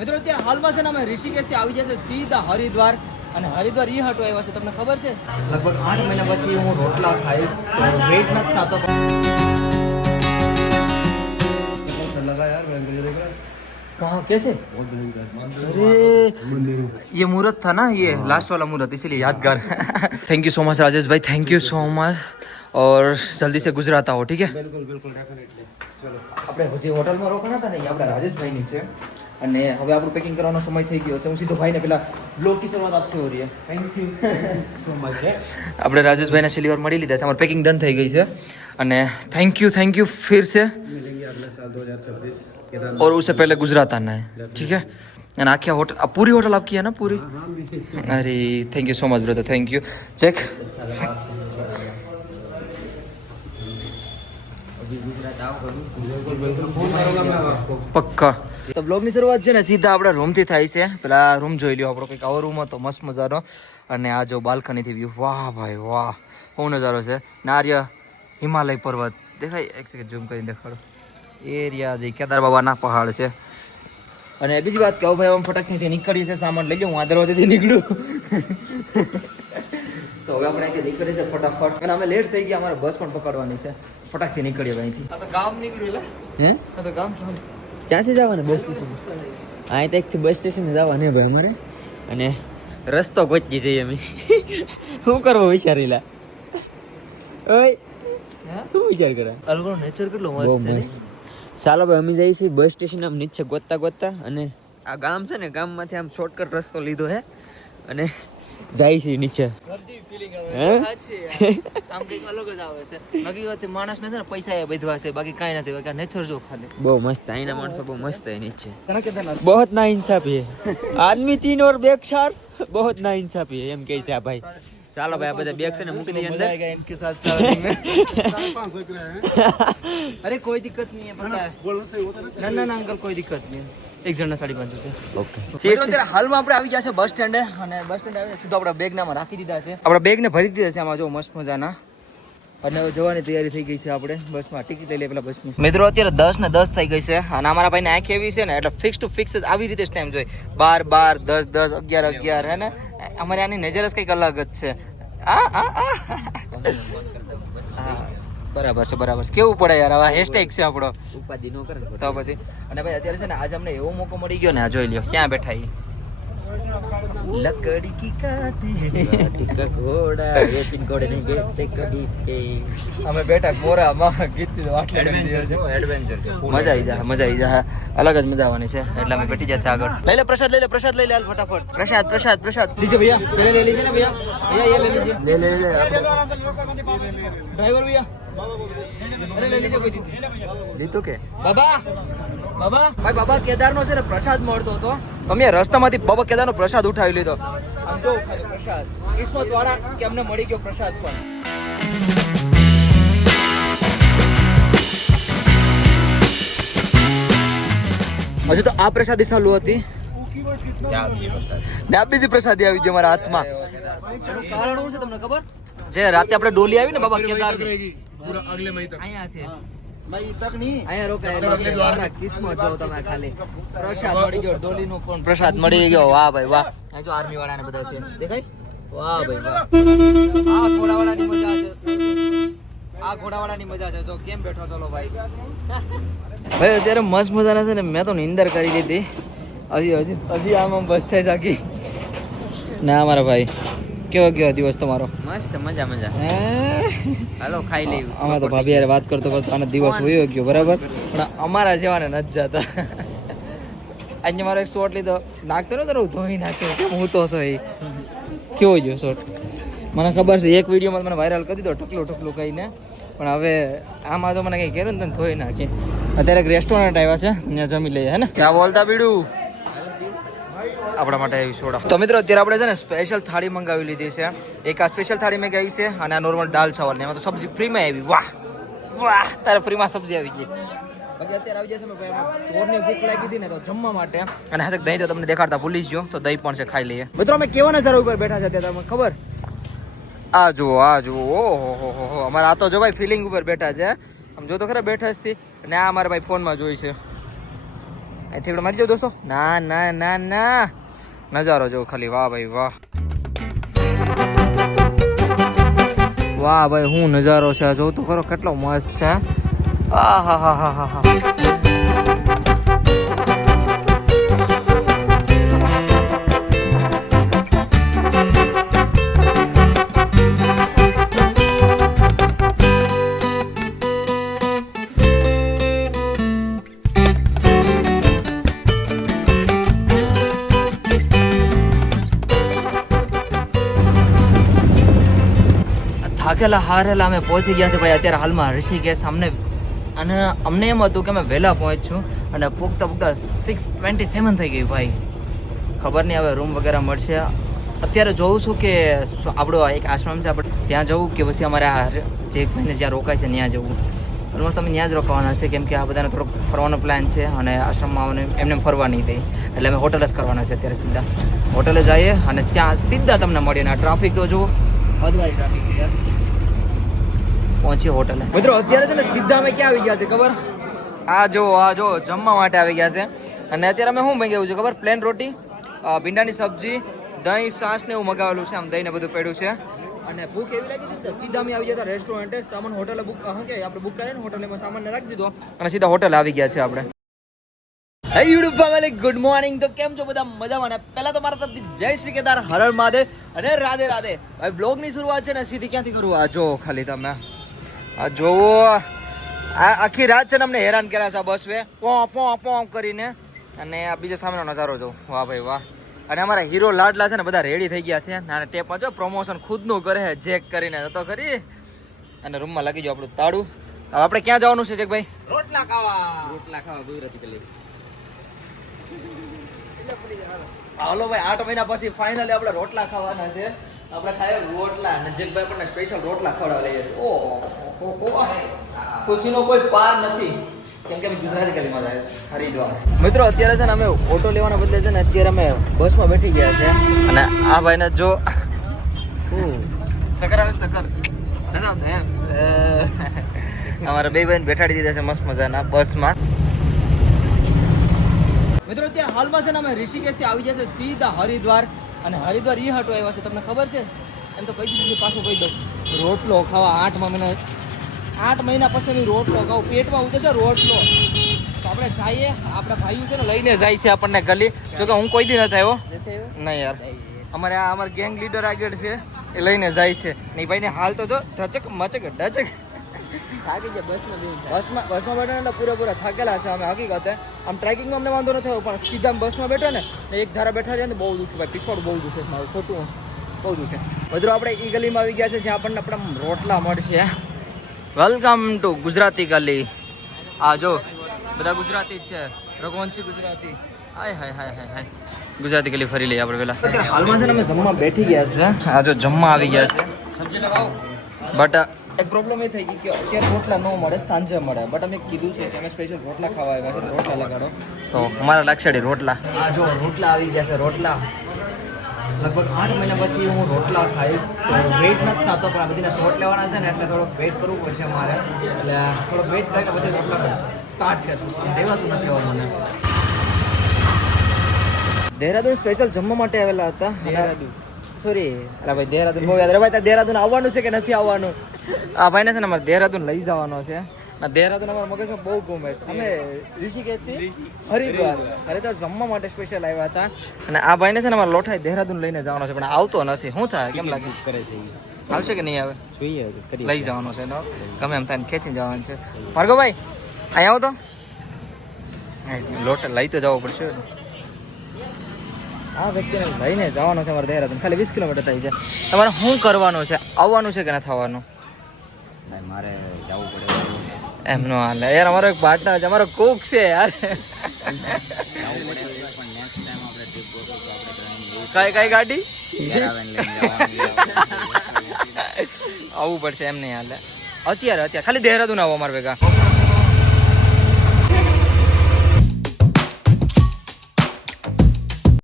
મિત્રો અત્યારે હાલમાં છે ને અમે ઋષિકેશથી આવી જશે સીધા હરિદ્વાર અને હરિદ્વાર ઈ હાટો આવ્યા છે તમને ખબર છે લગભગ 8 મહિના પછી હું રોટલા ખાઈશ તો વેટ નથી થતો लगा यार भयंकर देख रहा कहाँ कैसे बहुत भयंकर अरे ये मुहूर्त था ना ये लास्ट वाला मुहूर्त इसीलिए यादगार thank you so much Rajesh भाई थैंक यू सो मच और जल्दी से गुजराता हो ठीक है बिल्कुल बिल्कुल डेफिनेटली चलो આપણે હજી હોટલમાં રોકાણા હતા ને આપણે રાજેશભાઈની છે અને હવે આપણું પેકિંગ કરવાનો સમય થઈ ગયો છે હું સીધો ભાઈને પેલા બ્લોગની શરૂઆત આપશે હો રહી થેન્ક યુ સો મચ આપણે રાજેશભાઈને છેલ્લી વાર મળી લીધા છે અમારું પેકિંગ ડન થઈ ગઈ છે અને થैंक यू फिर से मिलेंगे अगले साल 2026 और उससे पहले गुजरात आना है ठीक है एंड आखिया होटल अब पूरी होटल आपकी है ना पूरी अरे thank you so much brother thank you check પક્કા તો બ્લોગની શરૂઆત છે ને સીધા આપણા રૂમથી થાય છે પેલા રૂમ જોઈ લ્યો આપણો કંઈક આવો રૂમ હતો મસ્ત મજાનો અને આ જો બાલ્કનીથી વ્યૂ વાહ ભાઈ વાહ બહુ નજારો છે નાર્ય હિમાલય પર્વત દેખાય એક સેકન્ડ ઝૂમ કરીને દેખાડો એરિયા જે કેદાર બાબાના પહાડ છે અને બીજી વાત કે ભાઈ આમ ફટાકથી નીકળીએ છે સામાન લઈ જાઉં હું આ દરવાજેથી નીકળું તો હવે આપણે અહીંથી નીકળીએ છે ફટાફટ અને અમે લેટ થઈ ગયા અમારે બસ પણ પકડવાની છે ફટાકથી નીકળીએ અહીંથી આ તો ગામ નીકળ્યું હે આ તો ગામ ક્યાંથી જવાનું બસ સ્ટેશન અહીં તો એકથી બસ સ્ટેશન જવાનું ભાઈ અમારે અને રસ્તો ગોચી જઈએ અમે શું કરવો વિચારી લા ઓય શું વિચાર કરે અલગો નેચર કેટલો મસ્ત છે ચાલો ભાઈ અમે જઈએ છીએ બસ સ્ટેશન આમ નીચે ગોતતા અને આ ગામ છે ને ગામમાંથી આમ શોર્ટકટ રસ્તો લીધો હે અને જાય છે નીચે આમ કઈક અલગ જ આવે છે બાકી વાત માણસ ને છે ને પૈસા એ બધવા છે બાકી કાઈ નથી બાકી નેચર જો ખાલી બહુ મસ્ત અહીંના માણસો બહુ મસ્ત है નીચે बहुत ना इंसाफी है आदमी 3 और बैग 4 बहुत ना इंसाफी है एम કહે છે આ ભાઈ ચાલો ભાઈ આ બધા બેગ છે ને મૂકી દઈએ અંદર इनके साथ अरे कोई दिक्कत नहीं है पता है बोलना सही होता है ना अंकल कोई दिक्कत नहीं एक जण ना 550 છે ઓકે અત્યારે હાલમાં આપણે આવી ગયા છે બસ સ્ટેન્ડે અને બસ સ્ટેન્ડ આવીને સીધો આપણા બેગ નામાં રાખી દીધા છે આપણા બેગ ને ભરી દીધા છે આમાં જો મસ્ત મજાના અને હવે જવાની તૈયારી થઈ ગઈ છે આપણે બસમાં ટિકિટ લઈ લે પેલા બસની મિત્રો અત્યારે 10 ને 10 થઈ ગઈ છે અને અમારા ભાઈને આંખ એવી છે ને એટલે ફિક્સ ટુ ફિક્સ આવી રીતે ટાઈમ જોઈએ 12 10 11 હે ને અમારે આની નજર જ કંઈક અલગ જ છે બરાબર છે કેવું પડે યાર આવા હેશટેગ છે આપણો ઉપાધિ નો કરે તો પછી અને ભાઈ અત્યારે છે ને આજે અમને એવો મોકો મળી ગયો ને આ જોઈ લ્યો ક્યાં બેઠા ઈ लकड़ी की काटे का घोड़ा ये पिन कोड नहीं बैठते कभी के हमें बेटा मोरा માં ગીત તો આટલે એડવેન્ચર છે મજા આવી જા અલગ જ મજા આવવાની છે એટલે અમે બેઠી જશે આગળ લઈ લે પ્રસાદ લઈ લે હાલ ફટાફટ પ્રસાદ લીજે भैया पहले ले लीजिए ना भैया ये ले लीजिए ले ड्राइवर भैया अरे ले लीजिए कोई લીધું કે બાબા ભાઈ બાબા કેદારનો છે ને પ્રસાદ મળતો હતો અમે રસ્તામાંથી બાબા કેદારનો પ્રસાદ ઉઠાવી લીધો આમ જો પ્રસાદ કિસ્મત વાળા કે અમને મળી ગયો પ્રસાદ પણ હજુ તો આ પ્રસાદી ચાલુ હતી ને આ બીજી પ્રસાદી આવી ગઈ મારા હાથમાં એનું કારણ શું છે તમને ખબર જે રાતે આપણે ડોલી આવી ને બાબા કેદાર પૂરા અગલે મહિને અહીંયા છે અહીંયા રોકાય કિસ્મત જો તમે ખાલી પ્રસાદ મળી ગયો ડોલીનો પણ પ્રસાદ મળી ગયો વાહ ભાઈ વાહ અહીં જો આર્મી વાળાને બધા છે દેખાય વાહ ભાઈ વાહ આ ઘોડાવાળાની મજા છે જો કેમ બેઠો ચલો ભાઈ અત્યારે મસ્ત મજાના છે ને મેં તો નિંદર કરી લીધી હજી આમ બસ થઈ જાગી ના મારા ભાઈ કેવો ગયો દિવસ તમારો મસ્ત મજા હાલો ખાઈ લેવું અમે તો ભાભી યાર વાત કરતો આનો દિવસ વયો ગયો બરાબર પણ અમારા જેવાને નથી જતા આજે મારો એક શોટ લીધો નાખતો નતો ધોઈ નાખ્યો કેમ હું તો એ કેવો ગયો શોટ મને ખબર છે એક વિડીયોમાં મને વાયરલ કરી દીધો ટકલું કહીને પણ હવે આમાં તો મને કંઈ કહેલું ને ધોઈ નાખી અત્યારે એક રેસ્ટોરન્ટ આવ્યા છે ત્યાં જમી લઈએ હે ને ક્યાં બોલતા બીડું આપણા માટે આવી સોડા તો મિત્રો અત્યારે આપણે છે ને સ્પેશિયલ થાળી મંગાવી લીધી છે એક આ સ્પેશિયલ થાળી મેં આવી છે અને આ નોર્મલ દાલ ચાવલ ને એમાં તો સબ્જી ફ્રીમાં આવી વાહ તારે ફ્રીમાં સબ્જી આવી ગઈ બાકી અત્યારે આવી જશે ભાઈ ચોરની ભૂખ લાગી હતી ને તો જમવા માટે અને હાથે દહીં તો તમને દેખાડતા ભૂલી ગયો તો દહીં પણ છે ખાઈ લઈએ મિત્રો અમે કેવા નજારા ઉપર બેઠા છે અત્યારે તમને ખબર આ જુઓ ઓહો અમારા આ તો જો ભાઈ ફિલિંગ ઉપર બેઠા છે આમ જો તો ખરા બેઠા જ અને આ અમારા ભાઈ ફોનમાં જોઈ છે અહીંથી આપણે મારી જાવ દોસ્તો. ના ના ના ના, નજારો જો ખાલી. વાહ ભાઈ વાહ, વાહ ભાઈ હું નજારો છે. જોઉં તો ખરો કેટલો મસ્ત છે. આ હા હા હા હા હા. થાકેલા હારેલા અમે પહોંચી ગયા છે ભાઈ અત્યારે હાલમાં ઋષિકેશ. અને અમને એમ હતું કે અમે વહેલા પહોંચશું અને પૂગતા પૂગતા 6:27 થઈ ગઈ ભાઈ. ખબર નહીં હવે રૂમ વગેરે મળશે. અત્યારે જોઉં છું કે આપણો એક આશ્રમ છે, આપણે ત્યાં જવું કે પછી અમારે આ જે મહિને જ્યાં રોકાય છે ત્યાં જવું. ઓલમોસ્ટ અમે ત્યાં જ રોકાવાના છે, કેમ કે આ બધાને થોડોક ફરવાનો પ્લાન છે અને આશ્રમમાં એમને ફરવા નહીં દે, એટલે અમે હોટલ જ કરવાના છે અત્યારે. સીધા હોટલે જઈએ અને ત્યાં સીધા તમને મળીએ. અને ટ્રાફિક તો જુઓ, અધવારી ટ્રાફિક છે યાર. પહોંચીએ હોટલે. મિત્રો અત્યારે છે ને સીધા અમે ક્યાં આવી ગયા છે ખબર? આ જો જમવા માટે આવી ગયા છે. અને અત્યારે અમે શું મંગાવ્યું છે ખબર? પ્લેન રોટી, ભીંડાની સબ્જી, દહીં, છાશ ને એવું મગાવેલું છે. આમ દહીં ને બધું પડ્યું છે. અને ભૂખ એવી લાગી હતી સીધા અમે આવી ગયા હતા રેસ્ટોરન્ટે. સામાન હોટલે બુક શું કે આપણે બુક કરીને હોટલમાં સામાન રાખી દીધો અને સીધા હોટલ આવી ગયા છે આપણે. હે યુટ્યુબ ફેમિલી, ગુડ મોર્નિંગ. તો કેમ છો બધા? મજામાં ને? પહેલા તો મારા તરફથી જય શ્રી કેદાર, હર હર મહાદેવ અને રાધે રાધે. ભાઈ બ્લોગની શરૂઆત છે ને સીધી ક્યાંથી કરું? આ જો ખાલી તમે આ જોવો, આ આખી રાત છે ને અમને હેરાન કર્યા છે બસ વે પો કરીને. અને આ બીજા સામેનો નજારો જો, વાહ ભાઈ વાહ. અને અમારા હીરો લાડલા છે ને બધા રેડી થઈ ગયા છે. નાના ટેપમાં જો પ્રમોશન ખુદનું કરે છે, જેક કરીને તો ખરી. અને રૂમમાં લાગી જાવ આપણું તાળું. હવે આપણે ક્યાં જવાનું છે જેક ભાઈ? રોટલા ખાવા ગુજરાતી કલી. હાલો ભાઈ, 8 મહિના પછી ફાઇનલી આપણે રોટલા ખાવાના છે. આપણે ખાય રોટલા અને જેકભાઈ આપણને સ્પેશિયલ રોટલા ખવડાવવા લઈએ છે. ઓહો, ખુશીનો કોઈ પાર નથી, કેમ કે અમે ગુજરાતી કલીમાં જાય હરિદ્વાર. મિત્રો અત્યારે છે ને અમે ઓટો લેવાના બદલે છે ને અત્યારે અમે બસમાં બેઠી ગયા છે. અને આ ભાઈને જો સકર આવે સકર અમારા બે ભાઈને બેઠાડી દીધા છે મસ્ત મજાના બસમાં. મિત્રો અત્યારે હાલમાં છે ને અમે ઋષિકેશથી આવી જશે સીધા હરિદ્વાર. અને હરિદ્વાર ઈ હાટો આવ્યા છે, તમને ખબર છે? એમ તો કહી દીધું, પાછું કહી દઉં. રોટલો ખાવા 8 મહિના પછી અમે રોટલો ખાવ, પેટમાં ઉતરશે રોટલો. તો આપણે જઈએ, આપણા ભાઈઓ છે ને લઈને જાય છે આપણને ગલી. જોકે હું કોઈ દી નથી આવ્યો નહીં યાર. અમારા ગેંગ લીડર આગળ છે, એ લઈને જાય છે. નહીં ભાઈને હાલ તો જો ઢચક મચક ડચક થાકી ગયા બસમાં બેઠા એટલે પૂરેપૂરા થાકેલા છે અમે. હકીકતે આમ ટ્રેકિંગમાં અમને વાંધો નથી આવ્યો, પણ સીધા બસમાં બેઠા ને એક ધારા બેઠા છે ને બહુ દુઃખે ભાઈ. પીછવાડું બહુ દુઃખે છે મારું, ખોટું બહુ દુઃખે. મિત્રો આપણે એ ગલીમાં આવી ગયા છે જ્યાં આપણને આપણા રોટલા મળશે. વેલકમ ટુ ગુજરાતી ગલી. આ જો બધા ગુજરાતી જ છે, રઘુવંશી ગુજરાતી. હાય હાય હાય હાય હાય. ગુજરાતી ગલી ફરી લઈએ આપણે પહેલા. હાલમાં છે ને અમે જમવા બેઠી ગયા છે. આ જો જમવા આવી ગયા છે. બટ એક પ્રોબ્લેમ એ થઈ ગઈ કે અત્યારે રોટલા ન મળે, સાંજે મળે. બટ અમે કીધું છે કે અમે સ્પેશિયલ રોટલા ખાવા આવ્યા છે, રોટલા લગાડો. તો અમારા લાક્ષડી રોટલા. આ જો રોટલા આવી ગયા છે. રોટલા લગભગ 8 મહિના પછી હું રોટલા ખાઈશ. તો વેઇટ નથી થતો, પણ આ બધીના શોર્ટ લેવાના છે ને એટલે થોડોક વેઇટ કરવું પડશે અમારે. એટલે થોડોક વેઇટ કરીને પછી રોટલા સ્ટાર્ટ કરશું. રહેવાતું નથી હવે મને. દેહરાદૂન સ્પેશિયલ જમવા માટે આવેલા હતા. સોરી, અરે ભાઈ દેહરાદૂન બહુ યાદ. ભાઈ દેહરાદૂન આવવાનું છે કે નથી આવવાનું? આ ભાઈને છે ને અમારે દેહરાદૂન લઈ જવાનો છે. દેહરાદૂન અમારા મગજમાં બહુ ગમે છે. અમે ઋષિકેશથી હરિદ્વાર જમવા માટે સ્પેશિયલ આવ્યા હતા. અને આ ભાઈને છે ને અમારે લોઠાઈ દેહરાદૂન લઈને જવાનો છે, પણ આવતો નથી. શું થાય? કેમ લાગે કરે છે? આવશે કે નહીં આવે? જોઈએ, લઈ જવાનો છે. ગમે એમ થાય ખેંચીને જવાનું છે. ભાર્ગવભાઈ અહીંયા આવો તો. લોટ લઈ તો જવો પડશે. આ વ્યક્તિને લઈને જવાનો છે અમારે દેહરાદૂન. ખાલી 20 કિલોમીટર થઈ છે. તમારે શું કરવાનું છે? આવવાનું છે કે નથી આવવાનું? મારે જવું પડે એમ નો હાલે યાર. અમારો એક પાર્ટનર છે, અમારો કોક છે યાર. કઈ ગાડી આવવું પડશે એમ નહીં હાલે. અત્યારે ખાલી દેહરાદૂન આવો અમારે ભેગા.